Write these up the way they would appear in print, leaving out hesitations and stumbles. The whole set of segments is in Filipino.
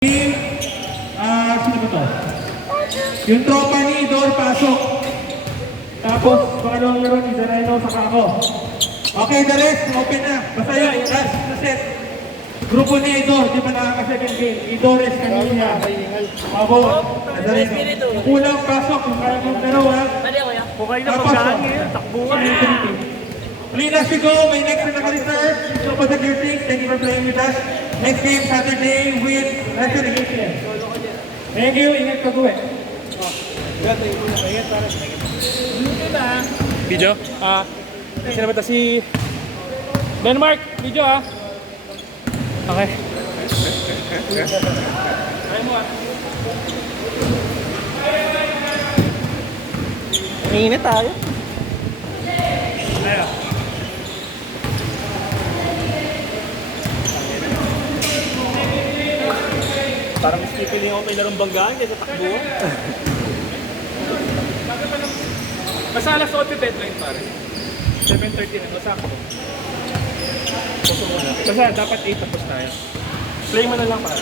Sino ba to? Yung tropa ni Idol, pasok. Tapos, pangalawang laro ni Dareno, saka ako. Okay, the rest, open na. Basta yun, last na set. Grupo ni Idol, di ba nakaka-second game? Idores, kanina. Ako, Dareno. Kulang pasok, kung kaya mong laro, ha? Kung kayo na pagdaan ngayon, takbuhan. Please, as we go, may next na naka-reserve. So, for the greetings, thank you for playing with us. Next game, Saturday, with Lesser Iglesia. Thank you, ingat ka po eh. Video? Sino ba ito si Denmark? Video Okay. Try mo Mainit tayo. Ayan. Parang mas pipiling ako may larong banggaan kaysa takbuhan. Basta alas 8 deadline pare. 7:30 na, masakto. Basta dapat 8 tapos tayo. Play mo na lang pare.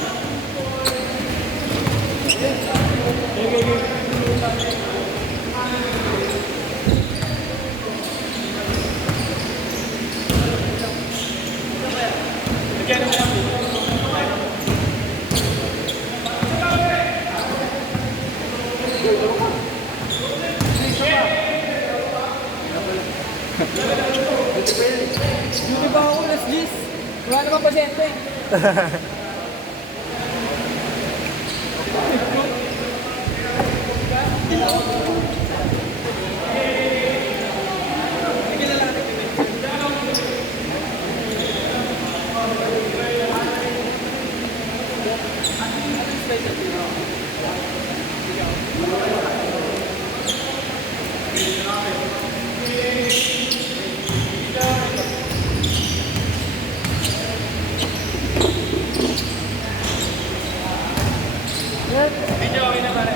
Okay. Hindi ba ako last G's? Wala naman pasyente. Video okay na pare.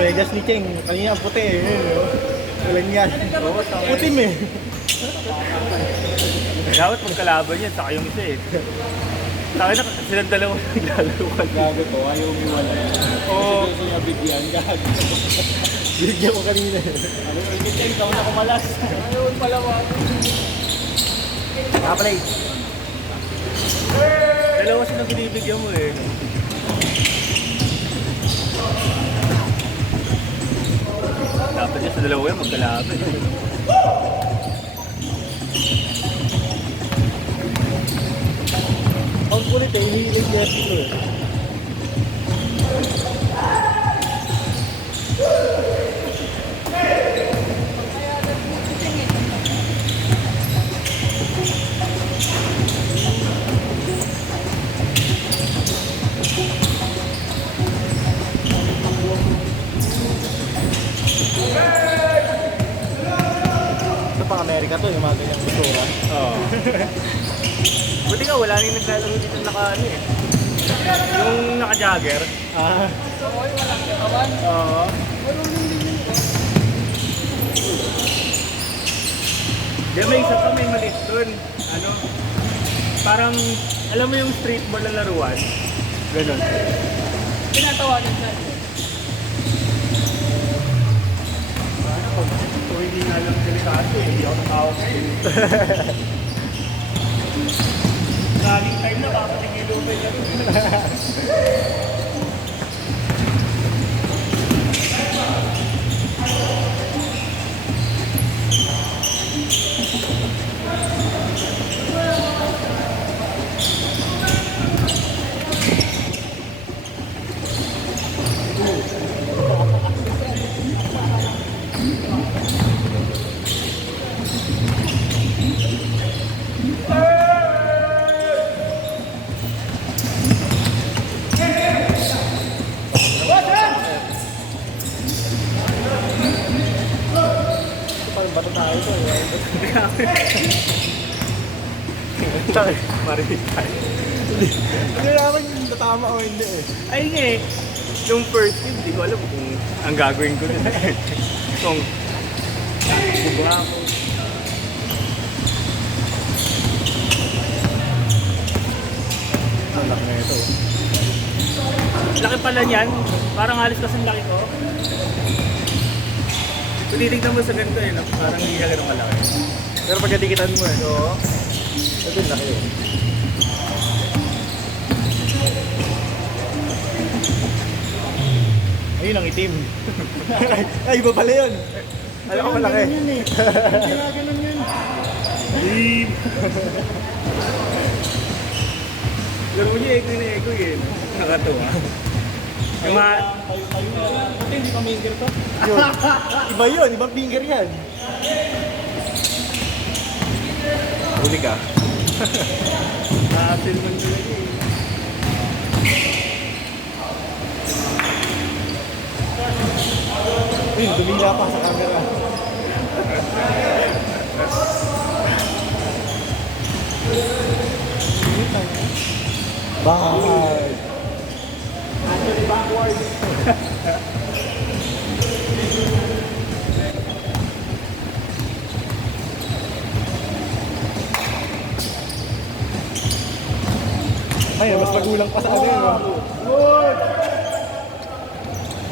Megas ni Cheng. Kanina puti eh. Walang yan. Putim eh. Dapat magkalaban yan, saka yung isa eh. Saka na silang dalawa naglalaruan. Gago to, ayaw umiwala. Oo. Gusto niya bigyan, gago. Binigyan ko kanina. Ano yung bigyan, ikaw na kumalas. Ayaw palawa. Nakaplay. Dalawa silang binibigyan mo eh. Dapat niya sa dalawa yan magkalaban. Ang kulit eh, hihilig niya sito eh. Sa pang-Amerika to, yung mga ganyang basura. Oo. Buti ka, wala nang naglalaro dito naka-ano eh. Yung naka-jogger. Oo. Diyan may isa pa, may maliit dun. Ano? Parang, alam mo yung street ball na laruan? Ganon. Pinatawanan siya. Kung hindi nga alam delikado eh, hindi ako nakawak eh. Maraming time na baka tingilo pa yung laro. parang bato tayo ito. Marinig tayo. Hindi naman yung natama o hindi eh. Ay nga eh. Yung first game, di ko alam kung ang gagawin ko nun. Kung bubuha ako. Ang laki na ito. Laki pala niyan. Parang halos kasing laki ko. Kung titignan mo sa ganito eh, no? Parang hindi niya ganun kalaki. Pero pag natikitan mo eh. Oo. Ito yung laki eh. Ayun ang itim. Ay, iba pala yun. Alam ko malaki. Ganun yun. Laro niya echo na echo eh. Nakatuwa. Yung mga... Buti hindi pa manger to. Yun. Iba yun, ibang finger yan. Huli ka. Hassle man talaga eh. Ayun, dumila pa sa camera. Bye! Actually backwards. Ayun, mas magulang pa sa ano yun. Good!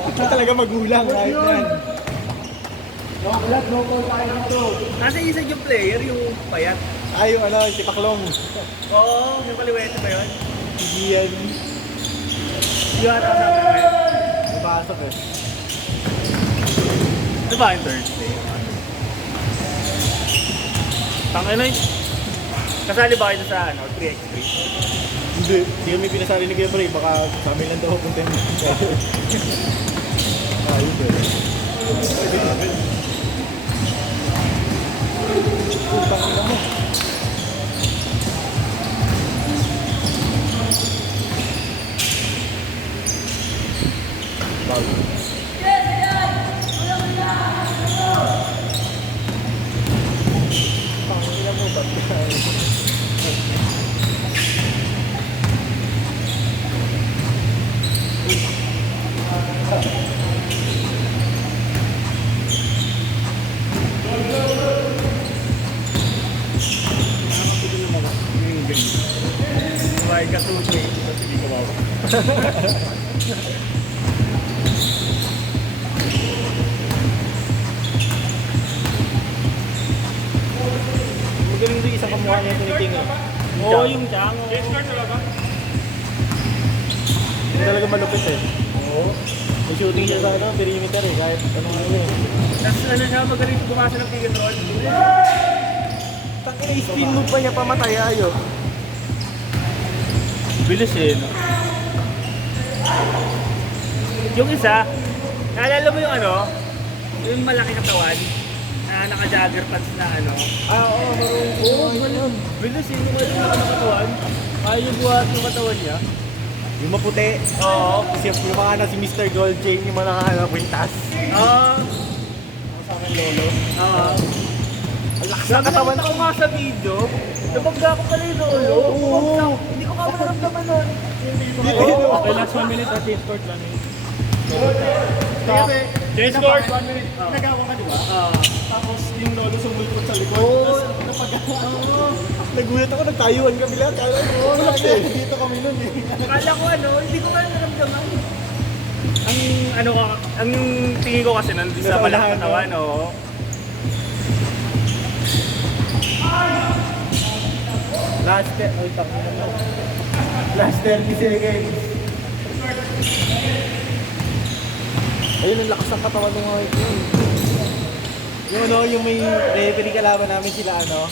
Ito talaga magulang kahit yan. No blood, no goal tayo dito. Nasa isa yung player, yung payat. Ay, yung ano, si Paklong. Oo, yung paliwete ba yun? Hindi yan. Yung ata sa akin ngayon. Napasok eh. Ano ba yung Thursday? Tangina yun. Kasali ba kayo sa ano, 3x3? Hindi kami pinasali ni Kuya Bray, baka sa amin lang daw punta yung ayun eh. Putang ina mo. Bago. Pangina mo, ba't Kumain ka tuloy. Tapos hindi ka bawa. magaling din isang kamukha niya ito ni King eh. Oo, yung Chang. Hindi talaga malupit eh. Oo. May shooting siya sa ano, perimeter eh, kahit anong ano eh. Tapos ano siya, magaling gumasa ng pick and roll. Tangina, spin move pa niya pamatay ayo. Bilis eh, no? Yung isa, naalala mo yung ano? Yung malaki katawan? Na naka-jagger pants na ano? Ah, oo, marunong. Oo, ganun. Bilis eh, yung malaki katawan. Kaya yung buhat yung katawan niya. Yung maputi. Oo. Yung mga ano, si Mr. Gold Chain, yung mga kwintas. Oo. Sa akin lolo. Oo. Ang lakas ng Sabi katawan. naman ako nga sa video, nabagda ko pala yung lolo. Oo. Hindi ko kami naramdaman nun. Okay, last 1 minute at team court lang eh. Stop. Chase court. 1 minute. Nagawa ka, di ba? Tapos yung lolo sumulpot sa likod. Oo. Tapos napagawa. Nagulat ako, nagtayuan kami lahat. Kala ko, relax eh. Dito kami nun eh. Akala ko ano, hindi ko kaya naramdaman. Ang ano ka, ang tingin ko kasi nandun sa Nasa malaki unahan, katawan, oo. Last 10. Ay, takina na. Last 30 seconds. Ayun, ang lakas ng katawan ng mga ito. Yung ano, yung may referee kalaban namin sila ano.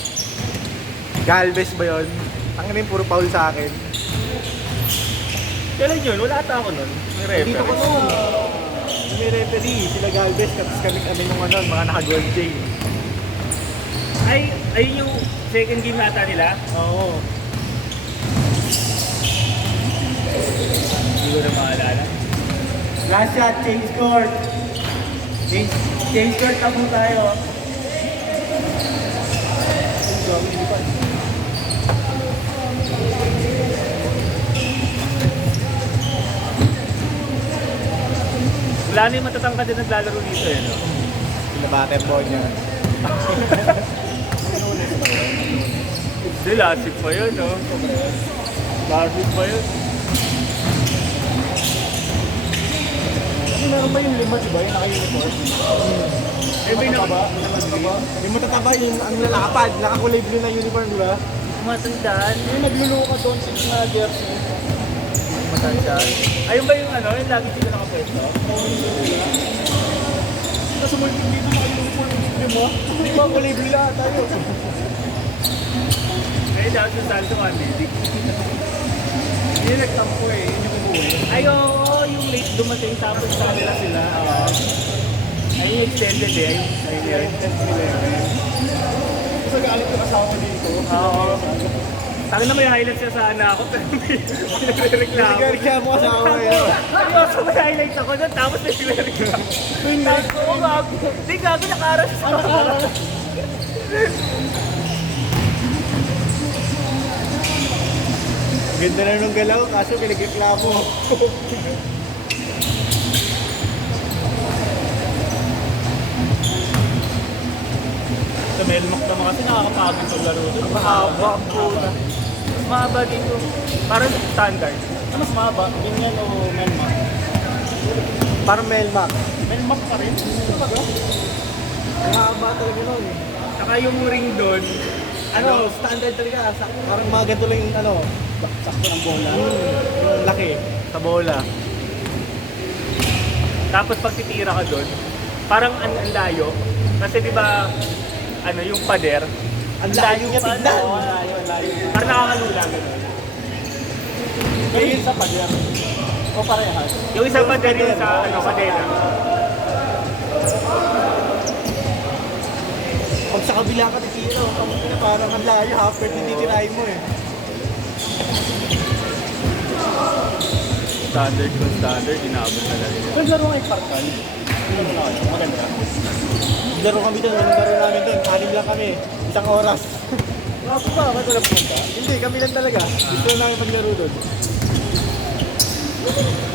Galvez ba yun? Ang rin puro foul sa akin. Kailan yun? Wala ata ako nun. May Dito ko referee. nun. May referee, sila Galvez, tapos kami nung ano, mga naka-gold chain. Ay, ayun yung second game nata nila. Oo. Hindi ko na maalala. Last shot, change court. Change court na po tayo. Wala na yung matatangkad din naglalaro dito eh, no? Pinabater boy niya. Hindi, lasik pa yun, no? Lasik pa yun. Kasi meron pa yung lima, diba? Yung naka-uniform. Eh, may Yung matataba yung ang lalakapad, nakakulay blue na uniform, diba? matandaan. Yung nagluluka doon sa jersey. Matandaan. Ayun ba yung ano, yung lagi sila nakapwesto? Tapos sumulping dito naka-uniform, diba? Hindi ba kulay blue lahat tayo? Eh, dahil sa salto kami. Hindi nagtampo eh, yun yung umuwi. Ay, oo, yung late dumating tapos sa nila sila. Ay, yung extended eh. Ayun yun. Kasi galit yung asawa dito. Oo. Sabi na may highlights siya sana ako, pero may nagre-reklamo. Nagreklamo asawa yun. Seryoso, may highlights ako doon, tapos may nagre-reklamo. Tapos, oo, gago. Hindi, gago, nakaras sa ako. Ganda na nung galaw, kaso pinagreklamo. Sa Melmac naman kasi nakakapagod sa laro doon. Mahaba po na. Mas mahaba dito. Parang standard. Ano mas mahaba? Ganyan o Melmac? Parang Melmac. Melmac pa rin. Mahaba talaga nun. Saka yung ring doon, Ano, standard talaga. Parang mga ganito lang yung ano, sakto ng bola. Yung laki sa bola. tapos pag titira ka doon, parang ang layo. Kasi di ba, ano, yung pader, Ang layo niya pa, tignan. no? Parang nakakalula gano'n. Ngayon sa pader. O parehas. Yung isang pader yung sa, ano, padera. Pag sa kabila ka titira, parang ang layo, half court yung titirahin mo eh. Standard kung standard, inabot talaga. Naglaro nga yung parkal. Maganda. Naglaro kami doon, naglaro namin doon. 6 lang kami, 1 oras. Ako ba? Ba't wala pumunta? Hindi, kami lang talaga. Gusto namin maglaro doon.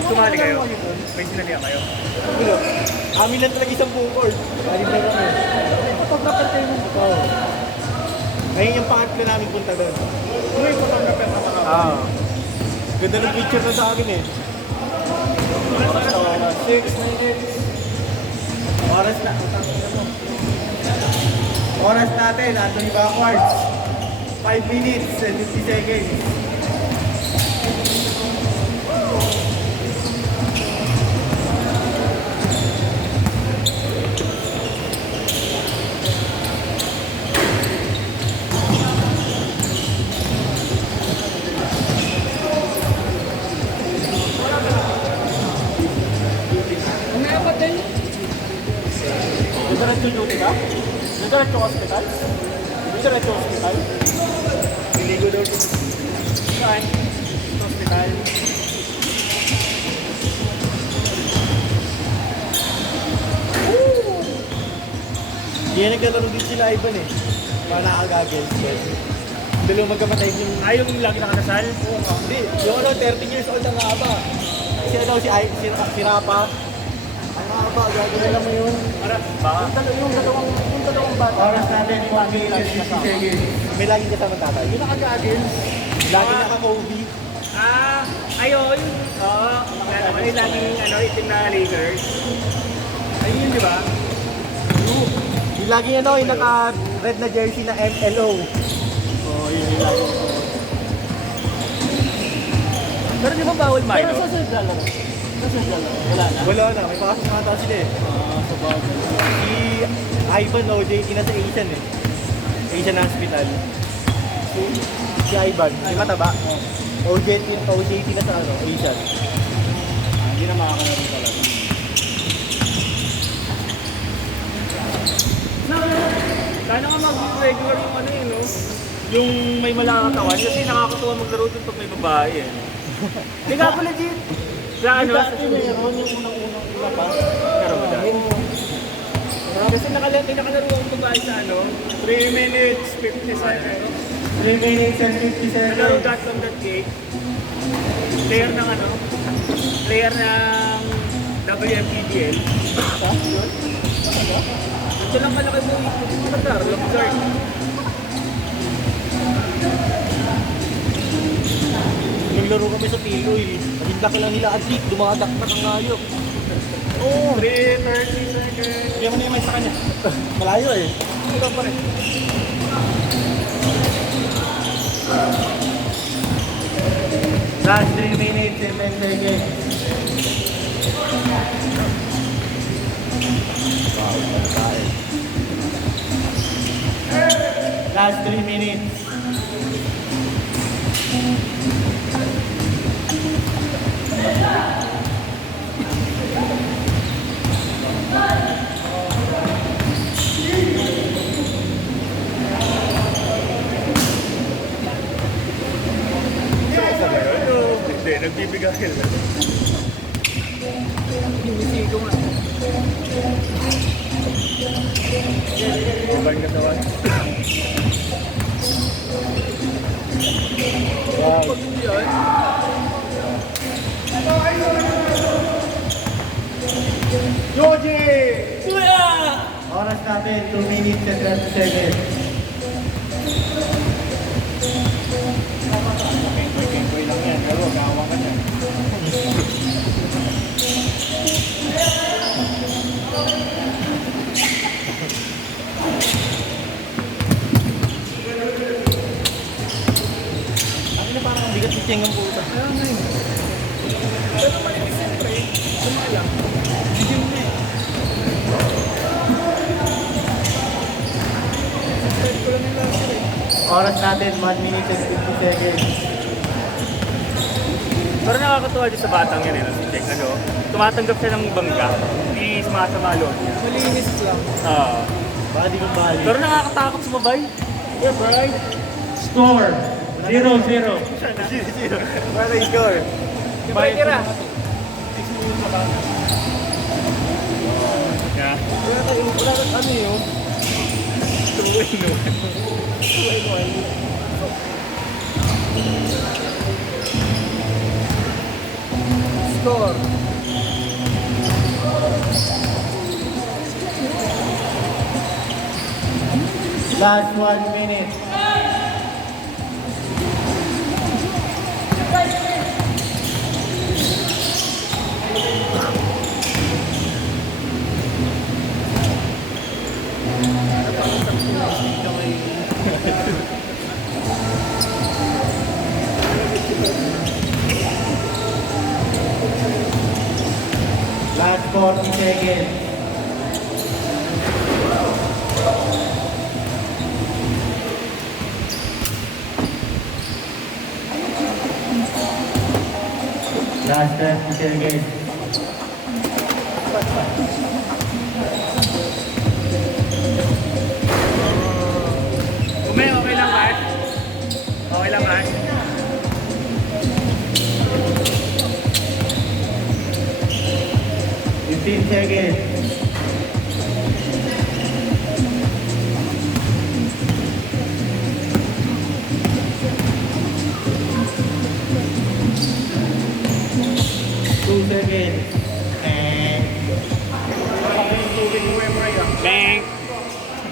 Sumali kayo? May sinalihan kayo? Ano? Amin lang talaga isang buong court. 6 lang kami. Photographer kayo nun. Oo. Ngayon yung pangatlo namin punta doon. May photographer na mga. Ganda ng picture na sa akin eh. 6 minutes. Oras na. Oras natin, Anthony backwards. 5 minutes and 50 seconds. Diretso duty ka? Diretso hospital? Diretso hospital? Iligo daw ito. Saan? Sa hospital. Hindi naglalaro din sila Ivan eh. Para nakagagel. Dalawa magkamatay yung... Ay, yung lagi nakakasal? Hindi, yung ano, 13 years old ang aba. Kasi ano, si Rapa. Ang aba, gagawin lang mo yun. Para, baka. Yung dalawang bata. Oras natin, 1 minute, 50 seconds. May laging kasama tatay. Yung nakagagel. Lagi naka-Kobe. Ah, ayun. Oo. Kaya naman yung laging ano, itim na Lakers. Ayun yun, di ba? Yung lagi ano, yung naka-red na jersey na MLO. Oh, yun yung lagi. Pero di ba bawal minor? Wala na, may pasok na ata sila eh. Si Ivan OJT na sa Asian eh. Asian Hospital. Si Ivan, yung mataba. OJT na sa ano, Asian. Hindi na makakalaro talaga. Sana nga mag-regular yung ano yun, no? Yung may malakatawan kasi nakakatuwa maglaro dun pag may babae eh. Hindi nga po legit. Sa ano? Dati mayroon yung unang-unang pa. Pero ba dyan? Kasi nakalaro ako tayo sa ano, 3 minutes, 50 seconds. 3 minutes and 50 Nalaro seconds. that from that gate. Player ng ano, player ng WMPBL. Ito lang kalaki mo ito. Matar, Lobzard. Naglaro kami sa Tiloy. Naging laki lang nila Adzik, dumadaktak ang hayop. Oo. 3:30 seconds. Kaya mo na yung may sa kanya. Malayo eh. Ito pa rin. Last 3 minutes and 10 seconds. Last 3 minutes. Hindi, nagbibigay lang. Hinisigo nga. Ibang katawan. Pag yan. Joji! Kuya! Oras natin, 2 minutes and 30 seconds. Kengkoy lang yan. Pero gawa ka niya. Ang ina parang ang bigat ni Cheng ang puta. Pero manipis siyempre. Sumalang. Gym na eh. Start ko lang yung last year eh. Oras natin, 1 minute and 50 seconds. Pero nakakatuwa din sa batang yan eh, no, si Jack, ano, tumatanggap siya ng bangga, hindi sumasama loob niya. Malinis lang. Body kong body. Pero nakakatakot sumabay. Yeah, right? Score, 0-0. Para i-score. Si Bay tira. Yeah. Wala kang ano yun. Score. Last 1 minute. Last 40 seconds. Last 30 seconds. Okay lang, Mark? Okay lang, Mark? 15 seconds. Two seconds.